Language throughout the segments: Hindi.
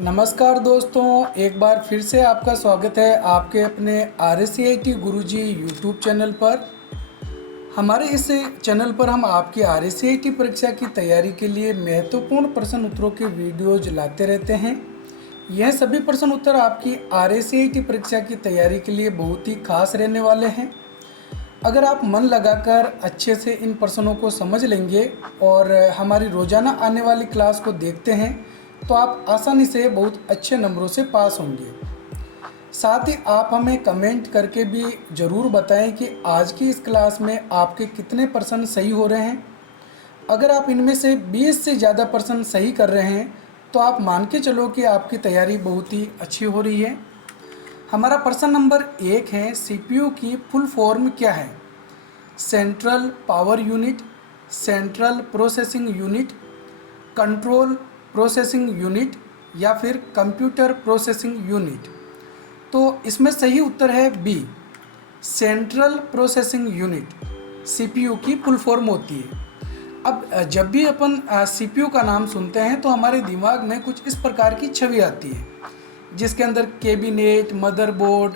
नमस्कार दोस्तों, एक बार फिर से आपका स्वागत है आपके अपने RSCIT गुरुजी यूट्यूब चैनल पर। हमारे इस चैनल पर हम आपकी RSCIT परीक्षा की तैयारी के लिए महत्वपूर्ण प्रश्न उत्तरों के वीडियोज लाते रहते हैं। यह सभी प्रश्न उत्तर आपकी RSCIT परीक्षा की तैयारी के लिए बहुत ही खास रहने वाले हैं। अगर आप मन लगाकर अच्छे से इन प्रश्नों को समझ लेंगे और हमारी रोज़ाना आने वाली क्लास को देखते हैं तो आप आसानी से बहुत अच्छे नंबरों से पास होंगे। साथ ही आप हमें कमेंट करके भी ज़रूर बताएं कि आज की इस क्लास में आपके कितने प्रश्न सही हो रहे हैं। अगर आप इनमें से 20 से ज़्यादा प्रश्न सही कर रहे हैं तो आप मान के चलो कि आपकी तैयारी बहुत ही अच्छी हो रही है। हमारा प्रश्न नंबर 1 है, CPU की फुल फॉर्म क्या है? Central power unit, central processing unit, control processing unit या फिर कंप्यूटर प्रोसेसिंग यूनिट। तो इसमें सही उत्तर है B, central processing unit CPU की फुल फॉर्म होती है। अब जब भी अपन CPU का नाम सुनते हैं तो हमारे दिमाग में कुछ इस प्रकार की छवि आती है जिसके अंदर कैबिनेट, मदरबोर्ड,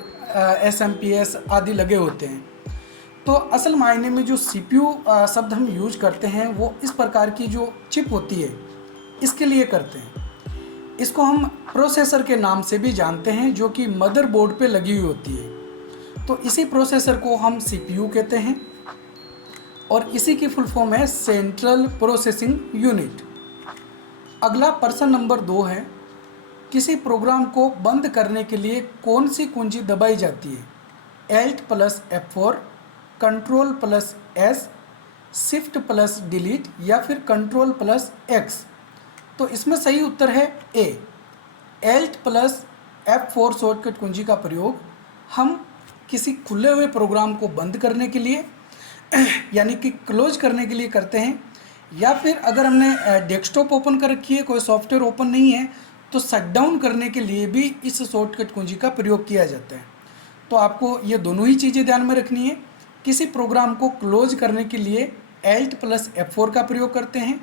SMPS आदि लगे होते हैं। तो असल मायने में जो CPU शब्द हम यूज करते हैं वो इस प्रकार की जो चिप होती है इसके लिए करते हैं। इसको हम प्रोसेसर के नाम से भी जानते हैं जो कि मदरबोर्ड पे लगी हुई होती है। तो इसी प्रोसेसर को हम CPU कहते हैं और इसी की फुल फॉर्म है सेंट्रल प्रोसेसिंग यूनिट। अगला प्रश्न नंबर 2 है, किसी प्रोग्राम को बंद करने के लिए कौन सी कुंजी दबाई जाती है? Alt + F4, control + S, shift + delete या फिर कंट्रोल + X। तो इसमें सही उत्तर है ए, Alt + F4 शॉर्टकट कुंजी का प्रयोग हम किसी खुले हुए प्रोग्राम को बंद करने के लिए यानी कि क्लोज करने के लिए करते हैं, या फिर अगर हमने डेस्कटॉप ओपन कर रखी है, कोई सॉफ्टवेयर ओपन नहीं है, तो शटडाउन करने के लिए भी इस शॉर्टकट कुंजी का प्रयोग किया जाता है। तो आपको ये दोनों ही चीज़ें ध्यान में रखनी है। किसी प्रोग्राम को क्लोज करने के लिए Alt + F4 का प्रयोग करते हैं।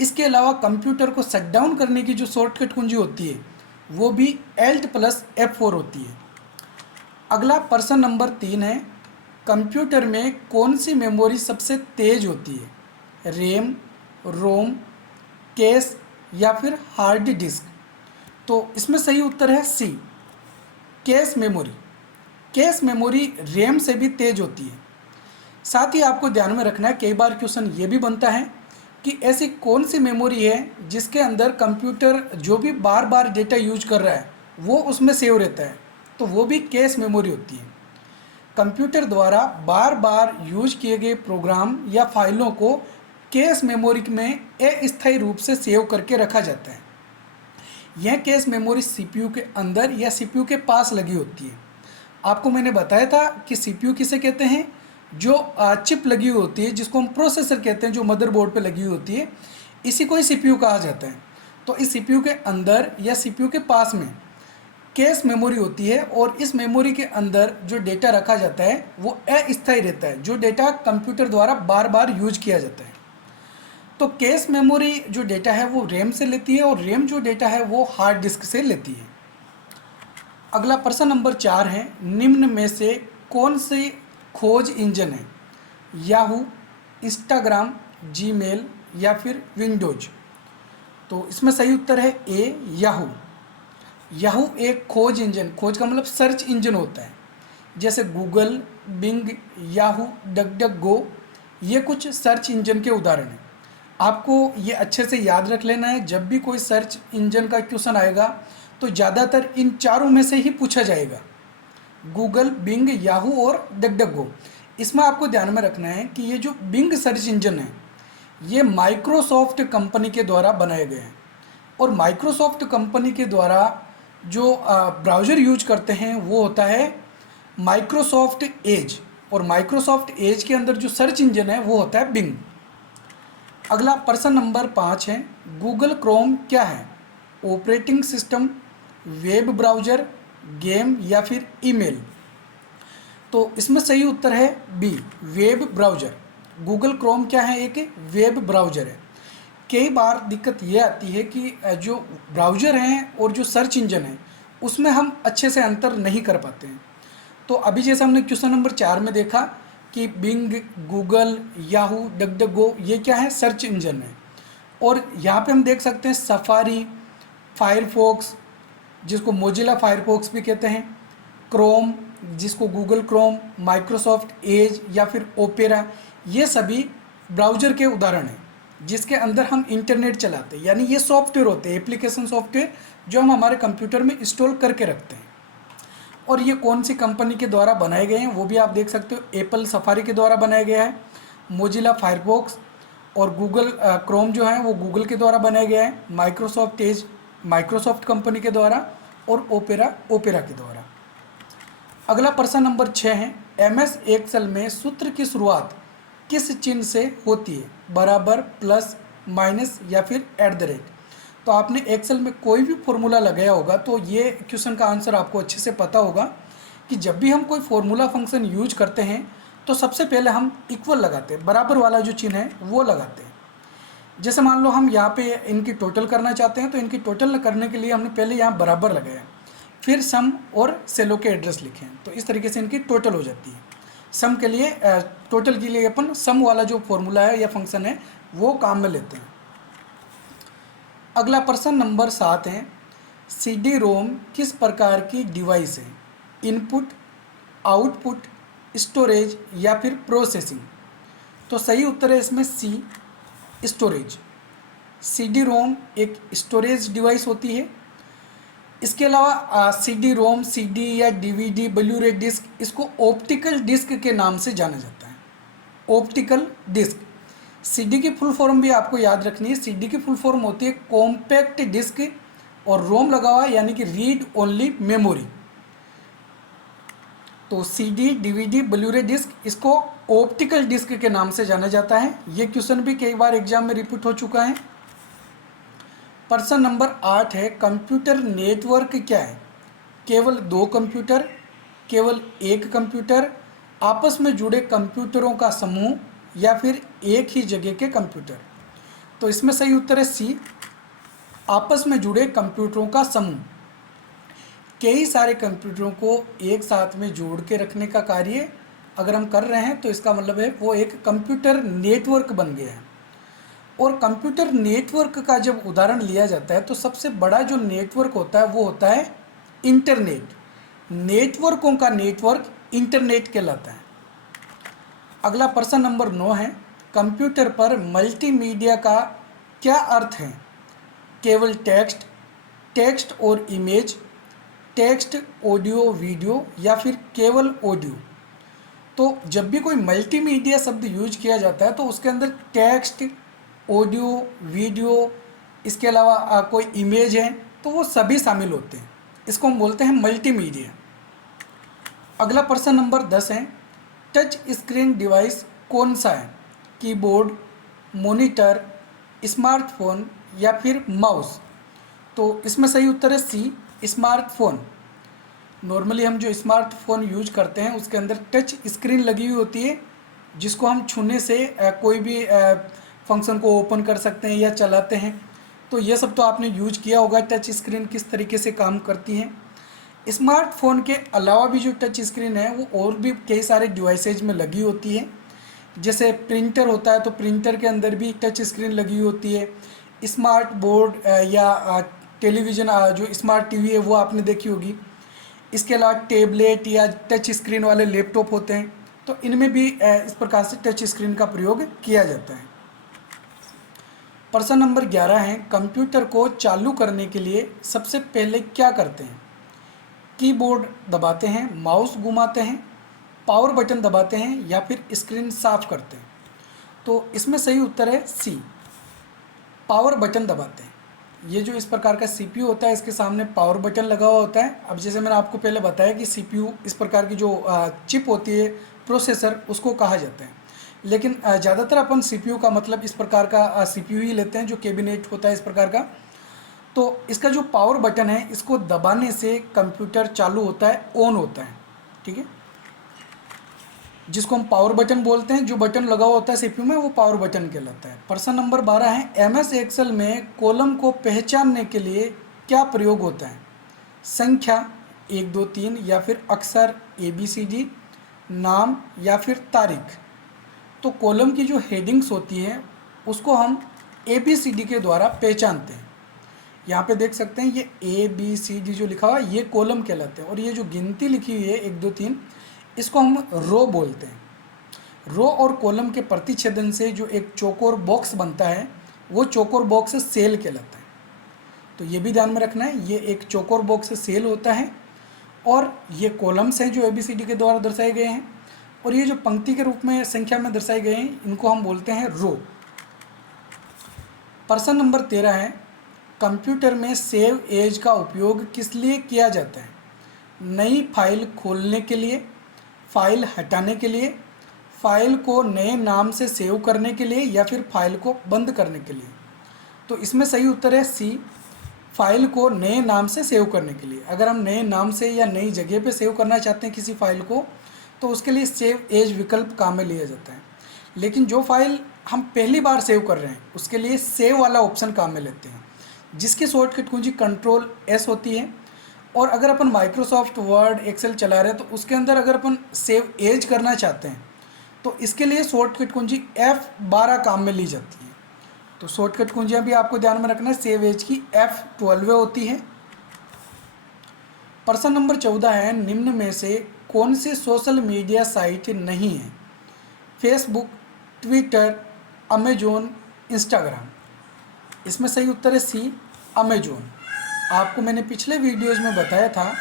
इसके अलावा कंप्यूटर को शटडाउन करने की जो शॉर्टकट कुंजी होती है वो भी Alt + F4 होती है। अगला प्रश्न नंबर 3 है, कंप्यूटर में कौन सी मेमोरी सबसे तेज होती है? रैम, रोम, कैश या फिर हार्ड डिस्क। तो इसमें सही उत्तर है C, cache memory. Cache memory RAM से भी तेज होती है। साथ ही आपको ध्यान में रखना है, कई बार क्वेश्चन ये भी बनता है कि ऐसी कौन सी मेमोरी है जिसके अंदर कंप्यूटर जो भी बार बार डेटा यूज कर रहा है वो उसमें सेव रहता है, तो वो भी कैश मेमोरी होती है। कंप्यूटर द्वारा बार बार यूज किए गए प्रोग्राम या फाइलों को कैश मेमोरी में अस्थायी रूप से सेव करके रखा जाता है। यह कैश मेमोरी CPU के अंदर या CPU के पास लगी होती है। आपको मैंने बताया था कि CPU किसे कहते हैं? जो चिप लगी हुई होती है जिसको हम प्रोसेसर कहते हैं, जो मदरबोर्ड पे लगी हुई होती है, इसी को ही CPU कहा जाता है। तो इस CPU के अंदर या CPU के पास में कैश मेमोरी होती है और इस मेमोरी के अंदर जो डेटा रखा जाता है वो अस्थायी रहता है, जो डेटा कंप्यूटर द्वारा बार बार यूज किया जाता है। तो कैश मेमोरी जो डेटा है वो रैम से लेती है और रैम जो डेटा है वो हार्ड डिस्क से लेती है। अगला प्रश्न नंबर 4 है, निम्न में से कौन सी खोज इंजन है? याहू, इंस्टाग्राम, जीमेल या फिर विंडोज। तो इसमें सही उत्तर है ए, याहू। याहू एक खोज इंजन, खोज का मतलब सर्च इंजन होता है। जैसे गूगल, बिंग, याहू, डकडकगो, ये कुछ सर्च इंजन के उदाहरण हैं। आपको ये अच्छे से याद रख लेना है, जब भी कोई सर्च इंजन का क्वेश्चन आएगा तो ज़्यादातर इन चारों में से ही पूछा जाएगा, गूगल, बिंग, याहू और डकडकगो। इसमें आपको ध्यान में रखना है कि ये जो बिंग सर्च इंजन है ये माइक्रोसॉफ्ट कंपनी के द्वारा बनाए गए हैं और माइक्रोसॉफ्ट कंपनी के द्वारा जो ब्राउज़र यूज करते हैं वो होता है माइक्रोसॉफ्ट एज, और माइक्रोसॉफ्ट एज के अंदर जो सर्च इंजन है वो होता है बिंग। अगला प्रश्न नंबर 5 है, गूगल क्रोम क्या है? Operating system, web browser, game या फिर ईमेल। तो इसमें सही उत्तर है B, web browser. Google Chrome क्या है? एक वेब ब्राउज़र है। कई बार दिक्कत ये आती है कि जो ब्राउज़र हैं और जो सर्च इंजन है उसमें हम अच्छे से अंतर नहीं कर पाते हैं। तो अभी जैसे हमने क्वेश्चन नंबर 4 में देखा कि बिंग, गूगल, याहू, डकडगो ये क्या है, सर्च इंजन है। और यहाँ पे हम देख सकते हैं सफारी, फायरफॉक्स जिसको मोजिला फायरफॉक्स भी कहते हैं, क्रोम जिसको गूगल क्रोम, माइक्रोसॉफ्ट एज या फिर ओपेरा, ये सभी ब्राउज़र के उदाहरण हैं जिसके अंदर हम इंटरनेट चलाते हैं। यानी ये सॉफ्टवेयर होते हैं, एप्लीकेशन सॉफ्टवेयर जो हम हमारे कंप्यूटर में इंस्टॉल करके रखते हैं। और ये कौन सी कंपनी के द्वारा बनाए गए हैं वो भी आप देख सकते हो। एप्पल सफारी के द्वारा बनाया गया है, मोजिला फायरफॉक्स और गूगल क्रोम जो है वो गूगल के द्वारा बनाया गया है, माइक्रोसॉफ्ट एज माइक्रोसॉफ्ट कंपनी के द्वारा और ओपेरा ओपेरा के द्वारा। अगला प्रश्न नंबर 6 है, MS एक्सेल में सूत्र की शुरुआत किस चिन्ह से होती है, बराबर, प्लस, माइनस या फिर @ तो आपने एक्सेल में कोई भी फॉर्मूला लगाया होगा तो ये क्वेश्चन का आंसर आपको अच्छे से पता होगा कि जब भी हम कोई फॉर्मूला फंक्शन यूज करते हैं तो सबसे पहले हम इक्वल लगाते हैं, बराबर वाला जो चिन्ह है वो लगाते हैं। जैसे मान लो हम यहाँ पे इनकी टोटल करना चाहते हैं तो इनकी टोटल करने के लिए हमने पहले यहाँ बराबर लगाया, फिर सम और सेलो के एड्रेस लिखे हैं, तो इस तरीके से इनकी टोटल हो जाती है। सम के लिए टोटल के लिए अपन सम वाला जो फॉर्मूला है या फंक्शन है वो काम में लेते हैं। अगला प्रश्न नंबर 7 है, CD रोम किस प्रकार की डिवाइस है, इनपुट, आउटपुट, स्टोरेज या फिर प्रोसेसिंग। तो सही उत्तर है इसमें सी, स्टोरेज। CD रोम एक स्टोरेज डिवाइस होती है। इसके अलावा CD रोम, CD या DVD, ब्लू-रे डिस्क, इसको ऑप्टिकल डिस्क के नाम से जाना जाता है। Optical disc. CD की फुल फॉर्म भी आपको याद रखनी है। CD की फुल फॉर्म होती है कॉम्पैक्ट डिस्क और रोम लगा हुआ यानी कि रीड ओनली मेमोरी। तो CD, DVD, ब्लू-रे डिस्क इसको ऑप्टिकल डिस्क के नाम से जाना जाता है। ये क्वेश्चन भी कई बार एग्जाम में रिपीट हो चुका है। प्रश्न नंबर 8 है, कंप्यूटर नेटवर्क क्या है, केवल 2 कंप्यूटर, केवल 1 कंप्यूटर, आपस में जुड़े कंप्यूटरों का समूह या फिर एक ही जगह के कंप्यूटर। तो इसमें सही उत्तर है सी, आपस में जुड़े कंप्यूटरों का समूह। कई सारे कंप्यूटरों को एक साथ में जोड़ के रखने का कार्य अगर हम कर रहे हैं तो इसका मतलब है वो एक कंप्यूटर नेटवर्क बन गया है। और कंप्यूटर नेटवर्क का जब उदाहरण लिया जाता है तो सबसे बड़ा जो नेटवर्क होता है वो होता है इंटरनेट। नेटवर्कों का नेटवर्क इंटरनेट कहलाता है। अगला प्रश्न नंबर 9 है, कंप्यूटर पर मल्टीमीडिया का क्या अर्थ है, केवल टेक्स्ट, टेक्स्ट और इमेज, टेक्स्ट, ऑडियो, वीडियो या फिर केवल ऑडियो। तो जब भी कोई मल्टीमीडिया शब्द यूज किया जाता है तो उसके अंदर टेक्स्ट, ऑडियो, वीडियो, इसके अलावा कोई इमेज है तो वो सभी शामिल होते हैं। इसको हम बोलते हैं मल्टीमीडिया। अगला प्रश्न नंबर 10 है, टच स्क्रीन डिवाइस कौन सा है, कीबोर्ड, मॉनिटर, स्मार्टफोन या फिर माउस। तो इसमें सही उत्तर है सी, स्मार्टफोन। नॉर्मली हम जो स्मार्टफोन यूज करते हैं उसके अंदर टच स्क्रीन लगी हुई होती है जिसको हम छूने से कोई भी फंक्शन को ओपन कर सकते हैं या चलाते हैं। तो ये सब तो आपने यूज किया होगा, टच स्क्रीन किस तरीके से काम करती हैं। स्मार्टफोन के अलावा भी जो टच स्क्रीन है वो और भी कई सारे डिवाइसेज में लगी होती है। जैसे प्रिंटर होता है तो प्रिंटर के अंदर भी टच स्क्रीन लगी होती है। स्मार्ट बोर्ड या टेलीविज़न जो स्मार्ट टीवी है वो आपने देखी होगी। इसके अलावा टैबलेट या टच स्क्रीन वाले लैपटॉप होते हैं तो इनमें भी इस प्रकार से टच स्क्रीन का प्रयोग किया जाता है। प्रश्न नंबर 11 है, कंप्यूटर को चालू करने के लिए सबसे पहले क्या करते हैं, कीबोर्ड दबाते हैं, माउस घुमाते हैं, पावर बटन दबाते हैं या फिर स्क्रीन साफ करते हैं। तो इसमें सही उत्तर है सी, पावर बटन दबाते हैं। ये जो इस प्रकार का CPU होता है इसके सामने पावर बटन लगा हुआ होता है। अब जैसे मैंने आपको पहले बताया कि CPU इस प्रकार की जो चिप होती है, प्रोसेसर, उसको कहा जाता है। लेकिन ज़्यादातर अपन CPU का मतलब इस प्रकार का CPU ही लेते हैं जो कैबिनेट होता है इस प्रकार का। तो इसका जो पावर बटन है इसको दबाने से कंप्यूटर चालू होता है, ऑन होता है। ठीक है। जिसको हम पावर बटन बोलते हैं, जो बटन लगा हुआ होता है सीपीयू में वो पावर बटन कहलाता है। प्रश्न नंबर 12 है, एमएस एक्सेल में कॉलम को पहचानने के लिए क्या प्रयोग होता है? संख्या 1 2 3 या फिर अक्षर ABCD, नाम या फिर तारीख। तो कॉलम की जो हेडिंग्स होती है उसको हम ABCD के द्वारा पहचानते हैं। यहाँ पे देख सकते हैं ये ABCD जो लिखा हुआ है ये कॉलम कहलाते हैं, और ये जो गिनती लिखी हुई है 1 2 3 इसको हम रो बोलते हैं। रो और कॉलम के प्रतिच्छेदन से जो एक चौकोर बॉक्स बनता है वो चौकोर बॉक्स सेल कहलाता है। तो ये भी ध्यान में रखना है, ये एक चौकोर बॉक्स सेल होता है, और ये कॉलम्स हैं जो ABCD के द्वारा दर्शाए गए हैं, और ये जो पंक्ति के रूप में संख्या में दर्शाए गए हैं इनको हम बोलते हैं रो। प्रश्न नंबर 13 है, कंप्यूटर में सेव एज का उपयोग किस लिए किया जाता है? नई फाइल खोलने के लिए, फाइल हटाने के लिए, फाइल को नए नाम से सेव करने के लिए, या फिर फाइल को बंद करने के लिए। तो इसमें सही उत्तर है सी, फाइल को नए नाम से सेव करने के लिए। अगर हम नए नाम से या नई जगह पे सेव करना चाहते हैं किसी फाइल को तो उसके लिए सेव एज विकल्प काम में लिया जाता है। लेकिन जो फाइल हम पहली बार सेव कर रहे हैं उसके लिए सेव वाला ऑप्शन काम में लेते हैं, जिसकी शॉर्टकट कुंजी Ctrl+S होती है। और अगर अपन माइक्रोसॉफ्ट वर्ड एक्सेल चला रहे हैं तो उसके अंदर अगर अपन सेव एज करना चाहते हैं तो इसके लिए शॉर्टकट कुंजी F12 काम में ली जाती है। तो शॉर्टकट कुंजियाँ भी आपको ध्यान में रखना है, सेव एज की F12 होती है। प्रश्न नंबर 14 है, निम्न में से कौन सी सोशल मीडिया साइट नहीं है? Facebook, Twitter, Amazon, Instagram. इसमें सही उत्तर है सी, अमेजोन। आपको मैंने पिछले वीडियोज़ में बताया था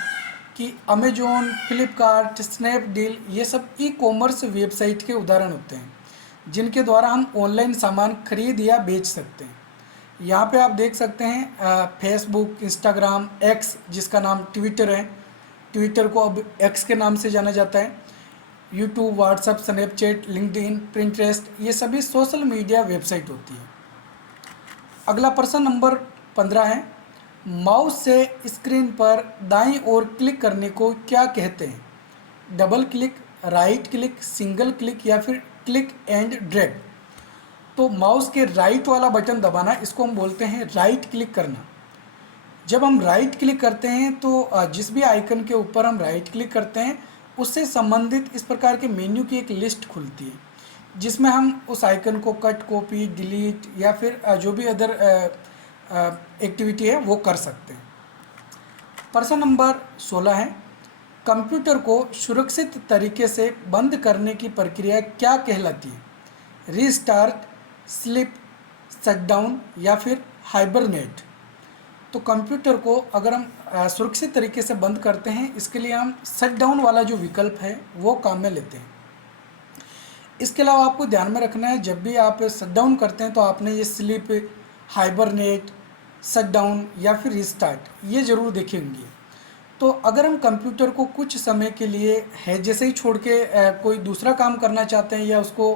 कि अमेजोन, फ्लिपकार्ट, स्नैपडील ये सब ई-कॉमर्स वेबसाइट के उदाहरण होते हैं जिनके द्वारा हम ऑनलाइन सामान खरीद या बेच सकते हैं। यहाँ पे आप देख सकते हैं फेसबुक, इंस्टाग्राम, एक्स जिसका नाम ट्विटर है, ट्विटर को अब एक्स के नाम से जाना जाता है, YouTube, WhatsApp, Snapchat, LinkedIn, Pinterest ये सभी सोशल मीडिया वेबसाइट होती है। अगला प्रश्न नंबर 15 है, माउस से स्क्रीन पर दाईं ओर क्लिक करने को क्या कहते हैं? Double click, right click, single click या फिर क्लिक एंड ड्रैग। तो माउस के राइट वाला बटन दबाना इसको हम बोलते हैं राइट क्लिक करना। जब हम राइट क्लिक करते हैं तो जिस भी आइकन के ऊपर हम राइट क्लिक करते हैं उससे संबंधित इस प्रकार के मेन्यू की एक लिस्ट खुलती है जिसमें हम उस आइकन को कट, कॉपी, डिलीट या फिर जो भी अदर एक्टिविटी है वो कर सकते हैं। प्रश्न नंबर 16 है, कंप्यूटर को सुरक्षित तरीके से बंद करने की प्रक्रिया क्या कहलाती है? रीस्टार्ट, स्लीप, शटडाउन या फिर हाइबरनेट। तो कंप्यूटर को अगर हम सुरक्षित तरीके से बंद करते हैं इसके लिए हम शटडाउन वाला जो विकल्प है वो काम में लेते हैं। इसके अलावा आपको ध्यान में रखना है जब भी आप शटडाउन करते हैं तो आपने ये स्लीप, हाइबरनेट, शटडाउन या फिर रीस्टार्ट ये ज़रूर देखे होंगे। तो अगर हम कंप्यूटर को कुछ समय के लिए है जैसे ही छोड़ के कोई दूसरा काम करना चाहते हैं या उसको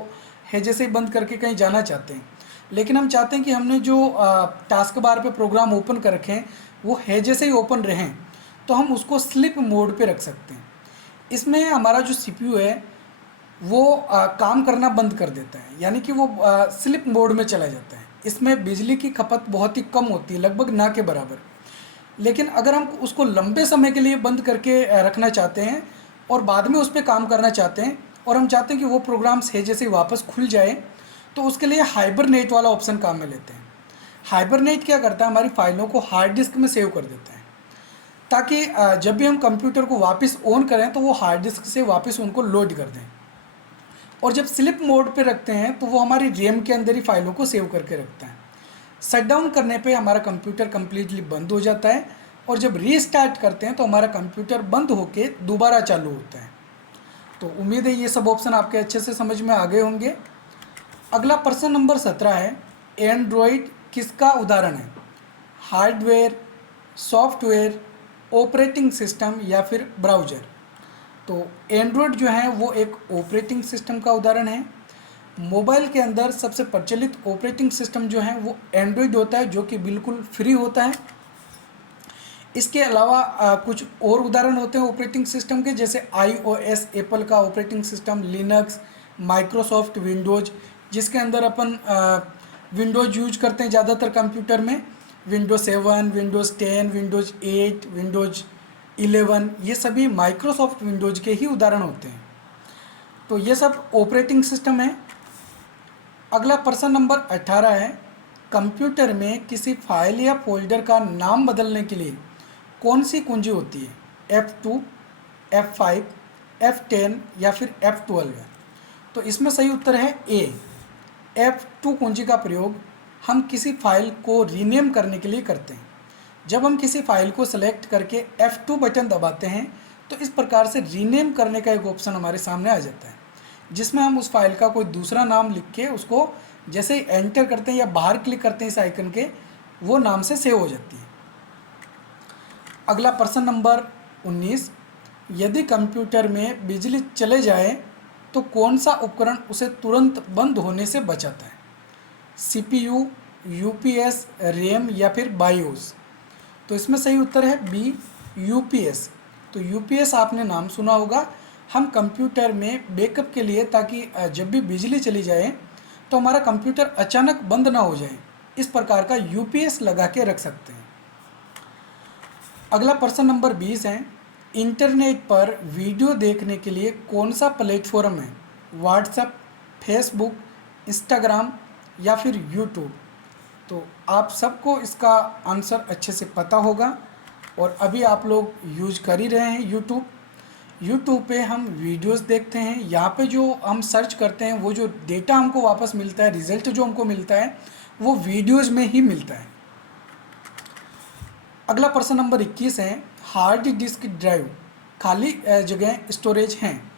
है जैसे ही बंद करके कहीं जाना चाहते हैं, लेकिन हम चाहते हैं कि हमने जो टास्क बार पे प्रोग्राम ओपन कर रखे हैं वो है जैसे ही ओपन रहें, तो हम उसको स्लीप मोड पे रख सकते हैं। इसमें हमारा जो CPU है वो काम करना बंद कर देता है, यानी कि वो स्लीप मोड में चला जाता है। इसमें बिजली की खपत बहुत ही कम होती है, लगभग ना के बराबर। लेकिन अगर हम उसको लंबे समय के लिए बंद करके रखना चाहते हैं और बाद में उस पर काम करना चाहते हैं और हम चाहते हैं कि वो प्रोग्राम्स है जैसे वापस खुल जाए, तो उसके लिए हाइबरनेट वाला ऑप्शन काम में लेते हैं। हाइबरनेट क्या करता है, हमारी फाइलों को हार्ड डिस्क में सेव कर देता है ताकि जब भी हम कंप्यूटर को वापस ऑन करें तो वो हार्ड डिस्क से वापस उनको लोड कर दें। और जब स्लिप मोड पे रखते हैं तो वो हमारी रैम के अंदर ही फाइलों को सेव करके रखता है। शटडाउन करने पे हमारा कंप्यूटर कम्प्लीटली बंद हो जाता है और जब रीस्टार्ट करते हैं तो हमारा कंप्यूटर बंद होके दोबारा चालू होता है। तो उम्मीद है ये सब ऑप्शन आपके अच्छे से समझ में आ गए होंगे। अगला प्रश्न नंबर 17 है, एंड्रॉयड किसका उदाहरण है? हार्डवेयर, सॉफ्टवेयर, ऑपरेटिंग सिस्टम या फिर ब्राउज़र। तो एंड्रॉयड जो है वो एक ऑपरेटिंग सिस्टम का उदाहरण है। मोबाइल के अंदर सबसे प्रचलित ऑपरेटिंग सिस्टम जो है वो एंड्रॉयड होता है, जो कि बिल्कुल फ्री होता है। इसके अलावा कुछ और उदाहरण होते हैं ऑपरेटिंग सिस्टम के, जैसे iOS एप्पल का operating system, Linux Microsoft Windows, जिसके अंदर अपन विंडोज़ यूज करते हैं ज़्यादातर कंप्यूटर में, विंडोज 7, विंडोज़ 10, विंडोज़ 8, विंडोज़ 11, ये सभी माइक्रोसॉफ्ट विंडोज़ के ही उदाहरण होते हैं। तो ये सब ऑपरेटिंग सिस्टम है। अगला प्रश्न नंबर 18 है, कंप्यूटर में किसी फाइल या फोल्डर का नाम बदलने के लिए कौन सी कुंजी होती है? F2, F5, F10 या फिर F12 है। तो इसमें सही उत्तर है ए, F2 कुंजी का प्रयोग हम किसी फाइल को रीनेम करने के लिए करते हैं। जब हम किसी फाइल को सेलेक्ट करके F2 बटन दबाते हैं तो इस प्रकार से रीनेम करने का एक ऑप्शन हमारे सामने आ जाता है, जिसमें हम उस फाइल का कोई दूसरा नाम लिख के उसको जैसे ही एंटर करते हैं या बाहर क्लिक करते हैं इस आइकन के, वो नाम से सेव हो जाती है। अगला प्रश्न नंबर 19, यदि कंप्यूटर में बिजली चले जाए तो कौन सा उपकरण उसे तुरंत बंद होने से बचाता है? CPU, UPS, रैम या फिर बायोस? तो इसमें सही उत्तर है बी, UPS। तो UPS आपने नाम सुना होगा। हम कंप्यूटर में बैकअप के लिए, ताकि जब भी बिजली चली जाए तो हमारा कंप्यूटर अचानक बंद ना हो जाए, इस प्रकार का UPS लगा के रख सकते हैं। अगला प्रश्न नंबर 20 है, इंटरनेट पर वीडियो देखने के लिए कौन सा प्लेटफॉर्म है? व्हाट्सएप, फेसबुक, इंस्टाग्राम या फिर यूट्यूब? तो आप सबको इसका आंसर अच्छे से पता होगा और अभी आप लोग यूज कर ही रहे हैं यूट्यूब पे हम वीडियोस देखते हैं। यहाँ पे जो हम सर्च करते हैं वो जो डेटा हमको वापस मिलता है, रिजल्ट जो हमको मिलता है वो वीडियोस में ही मिलता है। अगला प्रश्न नंबर 21 है, हार्ड डिस्क ड्राइव खाली जगह स्टोरेज हैं,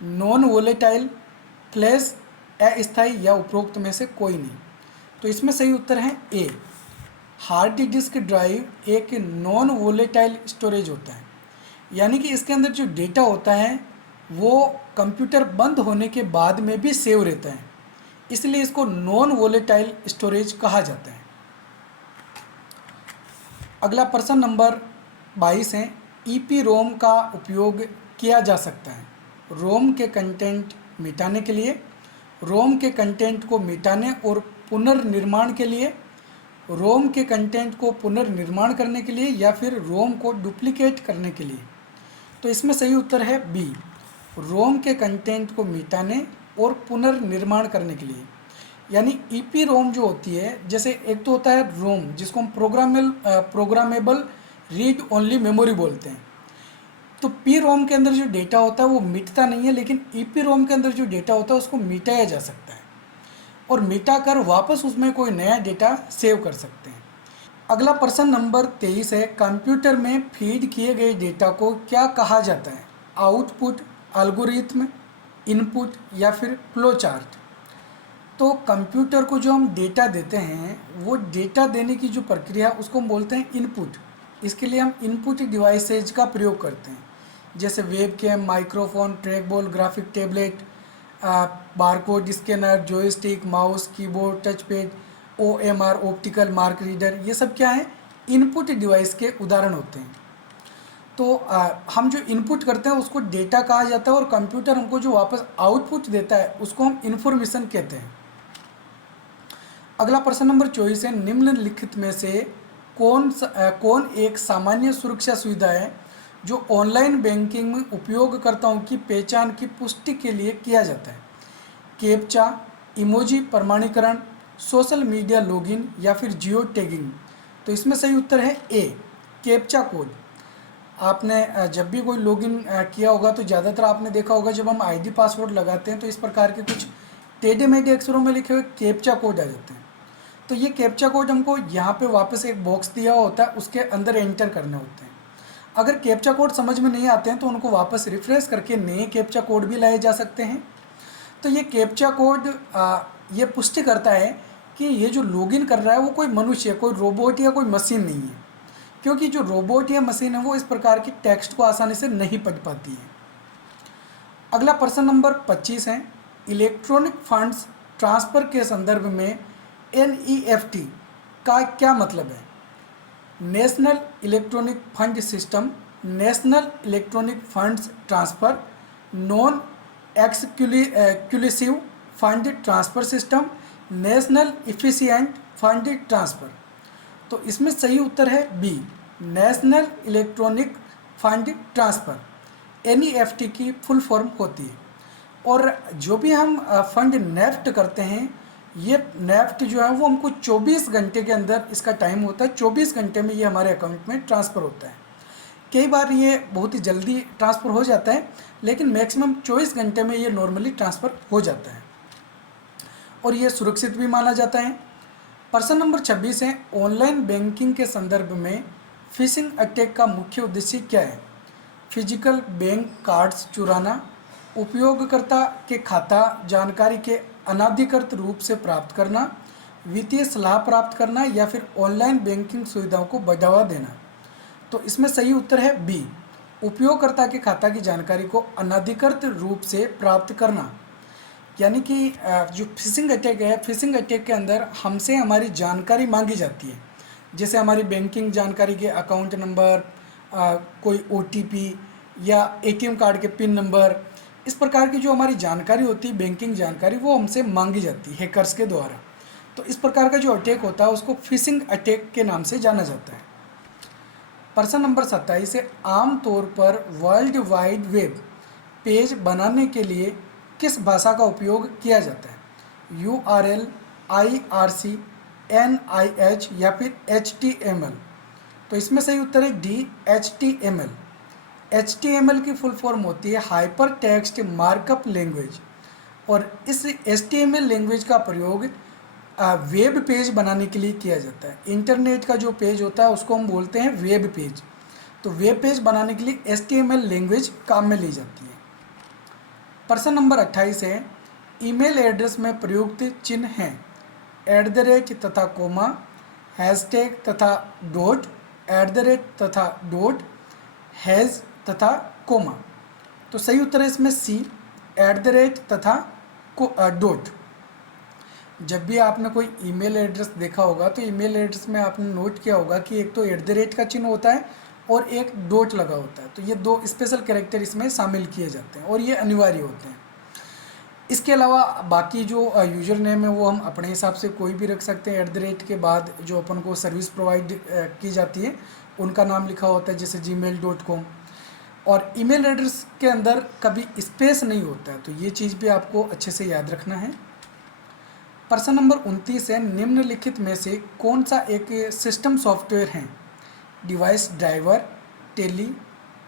नॉन वोलेटाइल, फ्लैश, अस्थायी या उपरोक्त में से कोई नहीं? तो इसमें सही उत्तर है ए, हार्ड डिस्क ड्राइव एक नॉन वोलेटाइल स्टोरेज होता है, यानी कि इसके अंदर जो डेटा होता है वो कंप्यूटर बंद होने के बाद में भी सेव रहता है, इसलिए इसको नॉन वोलेटाइल स्टोरेज कहा जाता है। अगला प्रश्न नंबर 22 है, EPROM का उपयोग किया जा सकता है रोम के कंटेंट मिटाने के लिए, रोम के कंटेंट को मिटाने और पुनर्निर्माण के लिए, रोम के कंटेंट को पुनर्निर्माण करने के लिए या फिर रोम को डुप्लीकेट करने के लिए? तो इसमें सही उत्तर है बी, रोम के कंटेंट को मिटाने और पुनर्निर्माण करने के लिए। यानी EPROM जो होती है, जैसे एक तो होता है रोम जिसको हम प्रोग्रामेबल रीड ओनली मेमोरी बोलते हैं, तो PROM के अंदर जो डेटा होता है वो मिटता नहीं है, लेकिन EPROM के अंदर जो डेटा होता है उसको मिटाया जा सकता है और मिटा कर वापस उसमें कोई नया डेटा सेव कर सकते हैं। अगला प्रश्न नंबर 23 है, कंप्यूटर में फीड किए गए डेटा को क्या कहा जाता है? आउटपुट, एल्गोरिथम, इनपुट या फिर फ्लो चार्ट? तो कंप्यूटर को जो हम डेटा देते हैं वो डेटा देने की जो प्रक्रिया उसको हम बोलते हैं इनपुट। इसके लिए हम इनपुट डिवाइसेज का प्रयोग करते हैं, जैसे webcam, microphone, trackball, graphic tablet, barcode scanner, joystick, mouse, keyboard, touchpad, OMR optical mark reader. ये सब क्या है? इनपुट डिवाइस के उदाहरण होते हैं। तो हम जो इनपुट करते हैं उसको डेटा कहा जाता है और कंप्यूटर हमको जो वापस आउटपुट देता है उसको हम इन्फॉर्मेशन कहते हैं। अगला प्रश्न नंबर 24 है, निम्नलिखित में से कौन एक सामान्य सुरक्षा सुविधा है जो ऑनलाइन बैंकिंग में उपयोगकर्ताओं की पहचान की पुष्टि के लिए किया जाता है? कैप्चा, इमोजी प्रमाणीकरण, सोशल मीडिया लॉगिन या फिर जियो टैगिंग? तो इसमें सही उत्तर है ए, कैप्चा कोड। आपने जब भी कोई लॉगिन किया होगा तो ज़्यादातर आपने देखा होगा जब हम ID पासवर्ड लगाते हैं तो इस प्रकार के कुछ टेढ़े मेढ़े अक्षरों में लिखे हुए कैप्चा कोड आ जाते हैं। तो ये कैप्चा कोड हमको यहाँ पे वापस एक बॉक्स दिया होता है, उसके अंदर एंटर करने होते हैं। अगर कैप्चा कोड समझ में नहीं आते हैं तो उनको वापस रिफ्रेश करके नए कैप्चा कोड भी लाए जा सकते हैं। तो ये कैप्चा कोड ये पुष्टि करता है कि ये जो लॉगिन कर रहा है वो कोई मनुष्य, कोई रोबोट या कोई मशीन नहीं है, क्योंकि जो रोबोट या मशीन है वो इस प्रकार की टेक्स्ट को आसानी से नहीं पढ़ पाती है। अगला प्रश्न नंबर 25 है, इलेक्ट्रॉनिक फंड्स ट्रांसफ़र के संदर्भ में NEFT का क्या मतलब है? National electronic fund system, national electronic funds transfer, non exclusive fund transfer system, national efficient fund transfer. तो इसमें सही उत्तर है B, national electronic fund transfer. NEFT की फुल फॉर्म होती है। और जो भी हम फंड नेफ्ट करते हैं, ये नेफ्ट जो है वो हमको 24 घंटे के अंदर इसका टाइम होता है। 24 घंटे में ये हमारे अकाउंट में ट्रांसफ़र होता है। कई बार ये बहुत ही जल्दी ट्रांसफ़र हो जाता है, लेकिन मैक्सिमम 24 घंटे में ये नॉर्मली ट्रांसफ़र हो जाता है और ये सुरक्षित भी माना जाता है। प्रश्न नंबर 26 है, ऑनलाइन बैंकिंग के संदर्भ में फिशिंग अटैक का मुख्य उद्देश्य क्या है? फिजिकल बैंक कार्ड्स चुराना, उपयोगकर्ता के खाता जानकारी के अनाधिकृत रूप से प्राप्त करना, वित्तीय सलाह प्राप्त करना, या फिर ऑनलाइन बैंकिंग सुविधाओं को बढ़ावा देना। तो इसमें सही उत्तर है बी, उपयोगकर्ता के खाता की जानकारी को अनाधिकृत रूप से प्राप्त करना। यानी कि जो फिशिंग अटैक है, फिशिंग अटैक के अंदर हमसे हमारी जानकारी मांगी जाती है, जैसे हमारी बैंकिंग जानकारी के अकाउंट नंबर, कोई OTP या ATM कार्ड के पिन नंबर, इस प्रकार की जो हमारी जानकारी होती है, बैंकिंग जानकारी, वो हमसे मांगी जाती है हैकर्स के द्वारा। तो इस प्रकार का जो अटैक होता है उसको फिशिंग अटैक के नाम से जाना जाता है। प्रश्न नंबर 27 है, आमतौर पर वर्ल्ड वाइड वेब पेज बनाने के लिए किस भाषा का उपयोग किया जाता है? URL, IRC, NIH या फिर HTML? तो इसमें सही उत्तर है डी, HTML। HTML की फुल फॉर्म होती है हाइपर टेक्स्ट मार्कअप लैंग्वेज, और इस HTML लैंग्वेज का प्रयोग वेब पेज बनाने के लिए किया जाता है। इंटरनेट का जो पेज होता है उसको हम बोलते हैं वेब पेज। तो वेब पेज बनाने के लिए HTML लैंग्वेज काम में ली जाती है। प्रश्न नंबर 28 है, ईमेल एड्रेस में प्रयुक्त चिन्ह हैं @ तथा कोमा, हैशटैग तथा डॉट, @ तथा डॉट, हैज तथा कोमा। तो सही उत्तर है इसमें सी, @ तथा डॉट। जब भी आपने कोई ईमेल एड्रेस देखा होगा तो ईमेल एड्रेस में आपने नोट किया होगा कि एक तो @ का चिन्ह होता है और एक डॉट लगा होता है। तो ये दो स्पेशल कैरेक्टर इसमें शामिल किए जाते हैं और ये अनिवार्य होते हैं। इसके अलावा बाकी जो यूज़र नेम है वो हम अपने हिसाब से कोई भी रख सकते हैं। @ के बाद जो अपन को सर्विस प्रोवाइड की जाती है उनका नाम लिखा होता है, जैसे gmail.com। और ईमेल एड्रेस के अंदर कभी स्पेस नहीं होता है, तो ये चीज़ भी आपको अच्छे से याद रखना है। प्रश्न नंबर 29 है, निम्नलिखित में से कौन सा एक सिस्टम सॉफ्टवेयर है? डिवाइस ड्राइवर, टेली,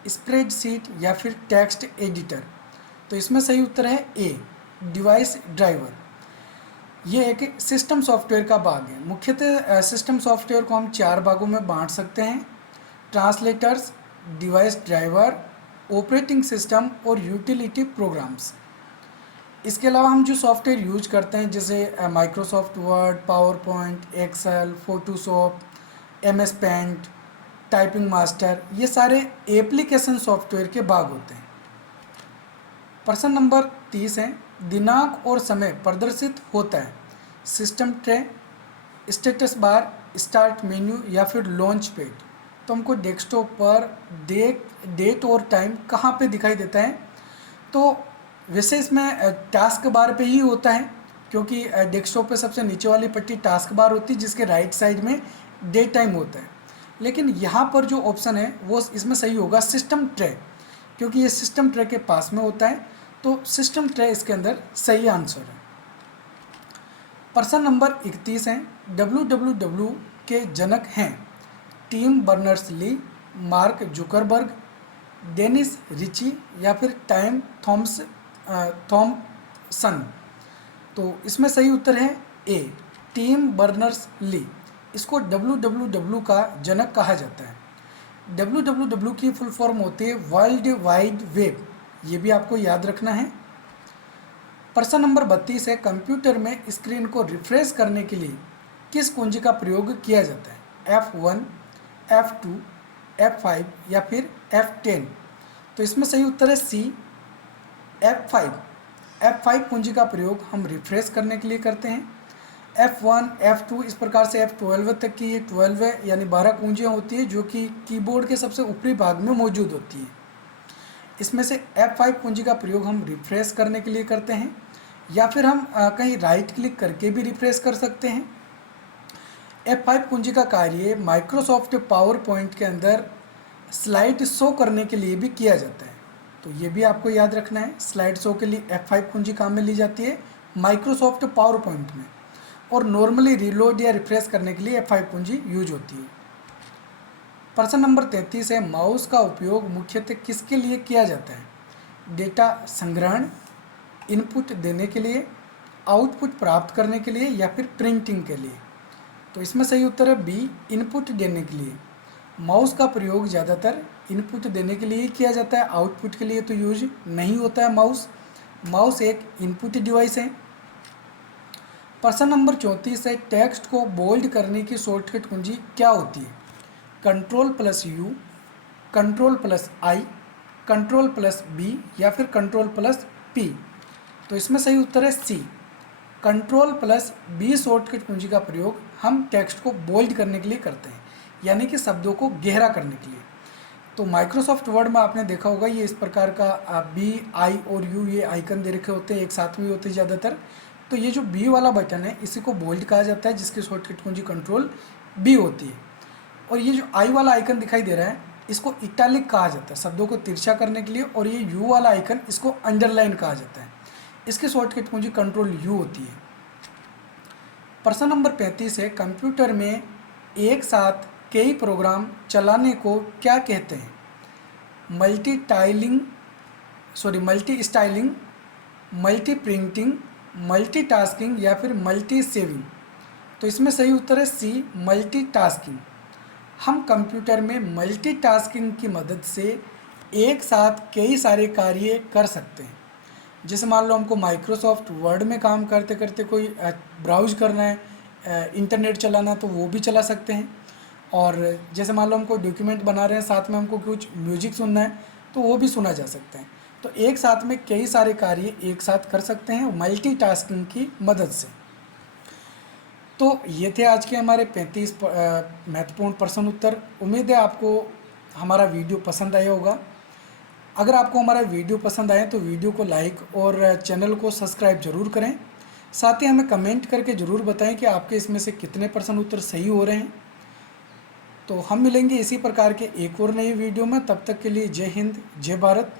स्प्रेडशीट या फिर टेक्स्ट एडिटर? तो इसमें सही उत्तर है ए, डिवाइस ड्राइवर। ये एक सिस्टम सॉफ्टवेयर का भाग है। मुख्यतः सिस्टम सॉफ्टवेयर को हम 4 भागों में बांट सकते हैं: translators, device driver, operating system और यूटिलिटी प्रोग्राम्स। इसके अलावा हम जो सॉफ्टवेयर यूज करते हैं, जैसे Microsoft Word, PowerPoint, Excel, Photoshop, MS paint, typing master, ये सारे एप्लीकेशन सॉफ्टवेयर के भाग होते हैं। प्रश्न नंबर 30 है, दिनांक और समय प्रदर्शित होता है system tray, status bar, start menu या फिर लॉन्च पैड? तो हमको डेस्कटॉप पर डेट और टाइम कहाँ पे दिखाई देता है? तो वैसे इसमें टास्क बार पे ही होता है, क्योंकि डेस्कटॉप पे सबसे नीचे वाली पट्टी टास्क बार होती है जिसके राइट साइड में डेट टाइम होता है। लेकिन यहाँ पर जो ऑप्शन है वो इसमें सही होगा सिस्टम ट्रे, क्योंकि ये सिस्टम ट्रे के पास में होता है। तो सिस्टम ट्रे इसके अंदर सही आंसर है। प्रश्न नंबर 31 है, WWW के जनक हैं Tim Berners-Lee, Mark Zuckerberg, Dennis Ritchie या फिर टाइम थॉमसन? तो इसमें सही उत्तर है ए, टिम बर्नर्स-ली। इसको WWW का जनक कहा जाता है। WWW की फुल फॉर्म होती है वर्ल्ड वाइड वेब, ये भी आपको याद रखना है। प्रश्न नंबर 32 है, कंप्यूटर में स्क्रीन को रिफ्रेश करने के लिए किस कुंजी का प्रयोग किया जाता है? F1, F2, F5 या फिर F10? तो इसमें सही उत्तर है सी, F5। F5 कुंजी का प्रयोग हम रिफ्रेश करने के लिए करते हैं। F1 F2 इस प्रकार से F12 तक की ये 12 है, यानी 12 कुंजियाँ होती है जो कि कीबोर्ड के सबसे ऊपरी भाग में मौजूद होती है। इसमें से F5 कुंजी का प्रयोग हम रिफ्रेश करने के लिए करते हैं, या फिर हम कहीं राइट क्लिक करके भी रिफ्रेश कर सकते हैं। F5 कुंजी का कार्य माइक्रोसॉफ्ट पावर पॉइंट के अंदर स्लाइड शो करने के लिए भी किया जाता है, तो ये भी आपको याद रखना है। स्लाइड शो के लिए F5 कुंजी काम में ली जाती है माइक्रोसॉफ्ट पावर पॉइंट में, और नॉर्मली रीलोड या रिफ्रेश करने के लिए F5 कुंजी यूज होती है। प्रश्न नंबर 33 है, माउस का उपयोग मुख्यतः किसके लिए किया जाता है? डेटा संग्रहण, इनपुट देने के लिए, आउटपुट प्राप्त करने के लिए, या फिर प्रिंटिंग के लिए। तो इसमें सही उत्तर है बी, इनपुट देने के लिए। माउस का प्रयोग ज़्यादातर इनपुट देने के लिए ही किया जाता है, आउटपुट के लिए तो यूज नहीं होता है माउस एक इनपुट डिवाइस है। प्रश्न नंबर 34 है, टेक्स्ट को बोल्ड करने की शॉर्टकट कुंजी क्या होती है? Ctrl+U, Ctrl+I, Ctrl+B, या फिर Ctrl+P। तो इसमें सही उत्तर है सी, Ctrl+B शॉर्टकट कुंजी का प्रयोग हम टेक्स्ट को बोल्ड करने के लिए करते हैं, यानी कि शब्दों को गहरा करने के लिए। तो माइक्रोसॉफ्ट वर्ड में आपने देखा होगा ये इस प्रकार का बी, आई और यू ये आइकन दे रखे होते हैं, एक साथ में होते हैं ज़्यादातर। तो ये जो बी वाला बटन है इसी को बोल्ड कहा जाता है, जिसकी शॉर्टकट कुंजी Ctrl+B होती है। और ये जो आई वाला आइकन दिखाई दे रहा है इसको इटैलिक कहा जाता है शब्दों को तिरछा करने के लिए, और ये यू वाला आइकन इसको अंडरलाइन कहा जाता है, इसकी शॉर्टकट कुंजी Ctrl+U होती है। प्रश्न नंबर 35 है, कंप्यूटर में एक साथ कई प्रोग्राम चलाने को क्या कहते हैं? Multi styling, multi printing, multitasking, या फिर मल्टी सेविंग। तो इसमें सही उत्तर है सी, मल्टीटास्किंग। हम कंप्यूटर में मल्टीटास्किंग की मदद से एक साथ कई सारे कार्य कर सकते हैं। जैसे मान लो हमको माइक्रोसॉफ्ट वर्ड में काम करते करते कोई ब्राउज करना है, इंटरनेट चलाना, तो वो भी चला सकते हैं। और जैसे मान लो हमको डॉक्यूमेंट बना रहे हैं, साथ में हमको कुछ म्यूजिक सुनना है, तो वो भी सुना जा सकता है। तो एक साथ में कई सारे कार्य एक साथ कर सकते हैं मल्टीटास्किंग की मदद से। तो ये थे आज के हमारे 35 महत्वपूर्ण प्रश्न उत्तर। उम्मीद है आपको हमारा वीडियो पसंद आया होगा। अगर आपको हमारा वीडियो पसंद आए तो वीडियो को लाइक और चैनल को सब्सक्राइब जरूर करें। साथ ही हमें कमेंट करके ज़रूर बताएं कि आपके इसमें से कितने प्रश्न उत्तर सही हो रहे हैं। तो हम मिलेंगे इसी प्रकार के एक और नई वीडियो में, तब तक के लिए जय हिंद, जय भारत।